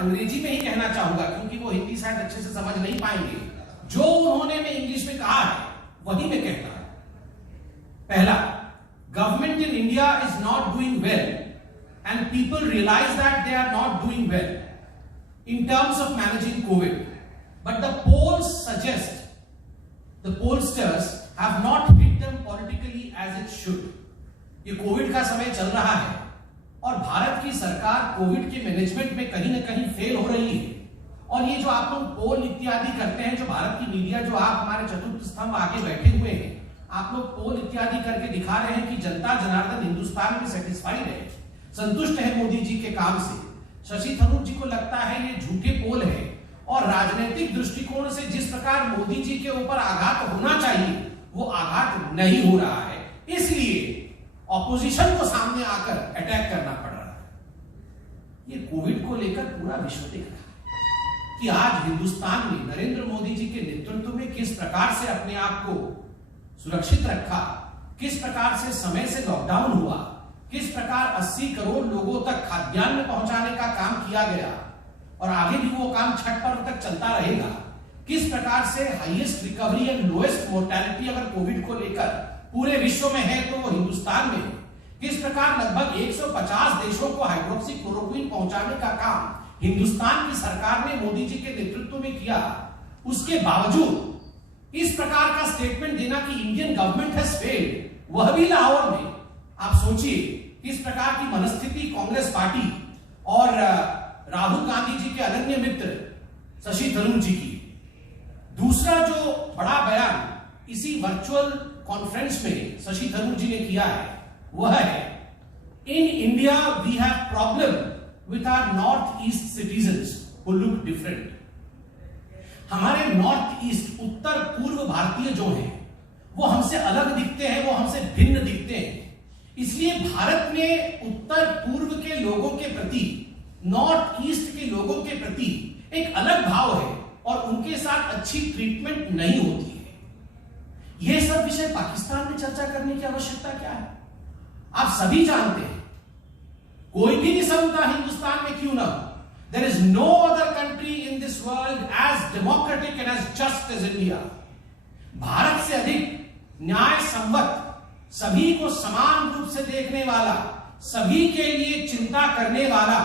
अंग्रेजी में ही कहना चाहूंगा क्योंकि वो हिंदी शायद अच्छे से समझ नहीं पाएंगे। जो उन्होंने मैं इंग्लिश में कहा है वही मैं कहता हूं। पहला, government in India is not doing well and people realise that they are not doing well in terms of managing COVID, but the polls suggest, the pollsters have not hit them politically as it should. ये Covid का समय चल रहा है और भारत की सरकार Covid के मैनेजमेंट में कहीं ना कहीं फेल हो रही है। और ये जो आप लोग पोल इत्यादि करते हैं, जो भारत की मीडिया, जो आप हमारे चतुर्थ स्तंभ आगे बैठे हुए हैं, आप लोग पोल इत्यादि करके दिखा रहे हैं कि जनता जनार्दन हिंदुस्तान में सेटिस्फाइड है, संतुष्ट है मोदी जी के काम से। शशि थरूर जी को लगता है ये झूठे पोल है और राजनीतिक दृष्टिकोण से जिस प्रकार मोदी जी के ऊपर आघात होना चाहिए वो आघात नहीं हो रहा है, इसलिए ऑपोजिशन को सामने आकर अटैक करना पड़ रहा है। ये कोविड को लेकर पूरा विश्व देख रहा है कि आज हिंदुस्तान में नरेंद्र मोदी जी के नेतृत्व में किस प्रकार से अपने आप को सुरक्षित रखा, किस प्रकार से समय से लॉकडाउन हुआ, किस प्रकार 80 करोड़ लोगों तक खाद्यान्न पहुंचाने का काम किया गया और आगे भी वो काम छठ पर्व तक चलता रहेगा, किस प्रकार से highest recovery and lowest mortality अगर कोविड को लेकर पूरे विश्व में है तो वो हिंदुस्तान में है, किस प्रकार लगभग 150 देशों को हाइड्रोक्सी क्लोरोक्विन पहुंचाने का काम हिंदुस्तान की सरकार ने मोदी जी के नेतृत्व में किया, उसके बावजूद इस प्रकार का स्टेटमेंट देना कि इंडियन गवर्नमेंट हैज फेल्ड, वह भी लाहौर में। आप सोचिए किस प्रकार की मनस्थिति कांग्रेस पार्टी और राहुल गांधी जी के अनन्य मित्र शशि थरूर जी की। दूसरा जो बड़ा बयान इसी वर्चुअल कॉन्फ्रेंस में शशि थरूर जी ने किया है वह है, in India we have problem with our north east citizens who look different. हमारे नॉर्थ ईस्ट, उत्तर पूर्व भारतीय जो हैं वो हमसे अलग दिखते हैं, वो हमसे भिन्न दिखते हैं। इसलिए भारत में उत्तर पूर्व के लोगों के प्रति, नॉर्थ ईस्ट के लोगों के प्रति एक अलग भाव है और उनके साथ अच्छी ट्रीटमेंट नहीं होती है। यह सब विषय पाकिस्तान में चर्चा करने की आवश्यकता क्या है? आप सभी जानते हैं, कोई भी विषमता हिंदुस्तान में क्यों ना हो, there is no other country in this world as democratic and as just as India. भारत से अधिक न्याय संवत, सभी को समान रूप से देखने वाला, सभी के लिए चिंता करने वाला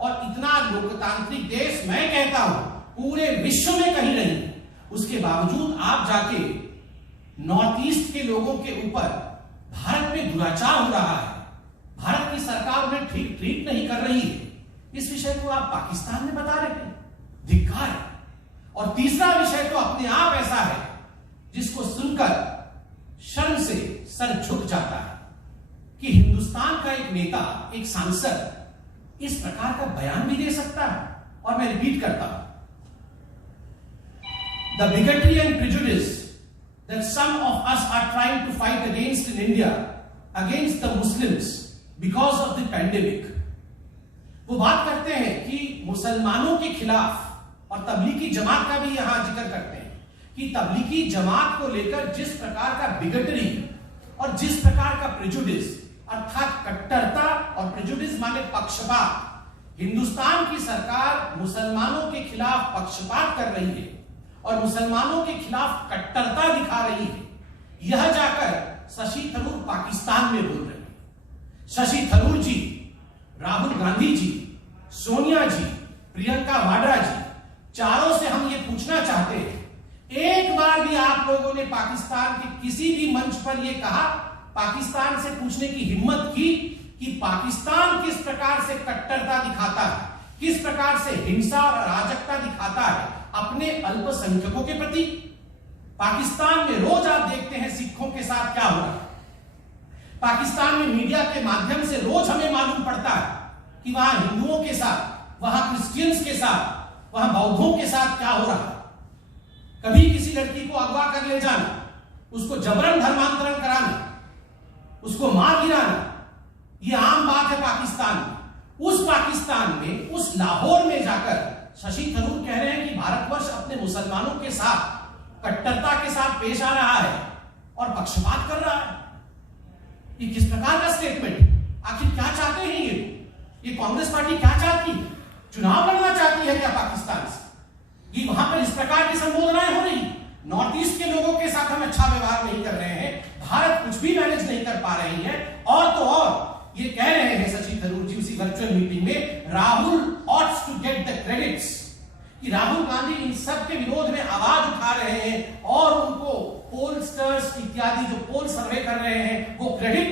और इतना लोकतांत्रिक देश मैं कहता हूं पूरे विश्व में कहीं नहीं। उसके बावजूद आप जाके नॉर्थ ईस्ट के लोगों के ऊपर भारत में दुराचार हो रहा है, भारत की सरकार उन्हें ठीक ट्रीट नहीं कर रही है, इस विषय को आप पाकिस्तान में बता रहे हैं, धिक्कार है। और तीसरा विषय तो अपने आप ऐसा है जिसको सुनकर शर्म से सर झुक जाता है कि हिंदुस्तान का एक नेता, एक सांसद इस प्रकार का बयान भी दे सकता है। और मैं रिपीट करता हूं, the bigotry and prejudice that some of us are trying to fight against in India, against the Muslims because of the pandemic. वो बात करते हैं कि मुसलमानों के खिलाफ, और तबलीगी जमात का भी यहां जिक्र करते हैं कि तबलीगी जमात को लेकर जिस प्रकार का बिगटरी और जिस प्रकार का प्रेजुडिस अर्थात कट्टरता, और प्रेजुडिस माने पक्षपात, हिंदुस्तान की सरकार मुसलमानों के खिलाफ पक्षपात कर रही है और मुसलमानों के खिलाफ कट्टरता दिखा रही है, यह जाकर शशि थरूर पाकिस्तान में बोल रहे हैं। शशि थरूर जी, राहुल गांधी जी, सोनिया जी, प्रियंका वाड्रा जी, चारों से हम ये पूछना चाहते हैं, एक बार भी आप लोगों ने पाकिस्तान के किसी भी मंच पर यह कहा, पाकिस्तान से पूछने की हिम्मत की कि पाकिस्तान किस प्रकार से कट्टरता दिखाता है, किस प्रकार से हिंसा और अराजकता दिखाता है अपने अल्पसंख्यकों के प्रति? पाकिस्तान में रोज आप देखते हैं सिखों के साथ क्या हो रहा है, पाकिस्तान में मीडिया के माध्यम से रोज हमें मालूम पड़ता है कि वहां हिंदुओं के साथ, वहां क्रिश्चियंस के साथ, वहां बौद्धों के साथ क्या हो रहा है। कभी किसी लड़की को अगवा कर ले जाना, उसको जबरन धर्मांतरण कराना, उसको मार गिराना, यह आम बात है पाकिस्तान में। उस पाकिस्तान में, उस लाहौर में जाकर शशि थरूर कह रहे हैं कि भारतवर्ष अपने मुसलमानों के साथ कट्टरता के साथ पेश आ रहा है और पक्षपात कर रहा है। ये किस प्रकार का स्टेटमेंट? आखिर क्या चाहते हैं ये कांग्रेस पार्टी क्या चाहती है? चुनाव लड़ना चाहती आती है क्या पाकिस्तान से कि वहां पर इस प्रकार की संबोधनाएं हो रही? नॉर्थ ईस्ट के लोगों के साथ हम अच्छा व्यवहार नहीं कर रहे हैं, भारत कुछ भी मैनेज नहीं कर पा रही है, और तो और ये कह रहे हैं शशि थरूर जी उसी वर्चुअल मीटिंग में, Rahul oughts to get the credits, कि राहुल गांधी इन सब के विरोध में आवाज उठा रहे हैं और उनको पोलस्टर्स इत्यादि जो पोल सर्वे कर रहे हैं वो क्रेडिट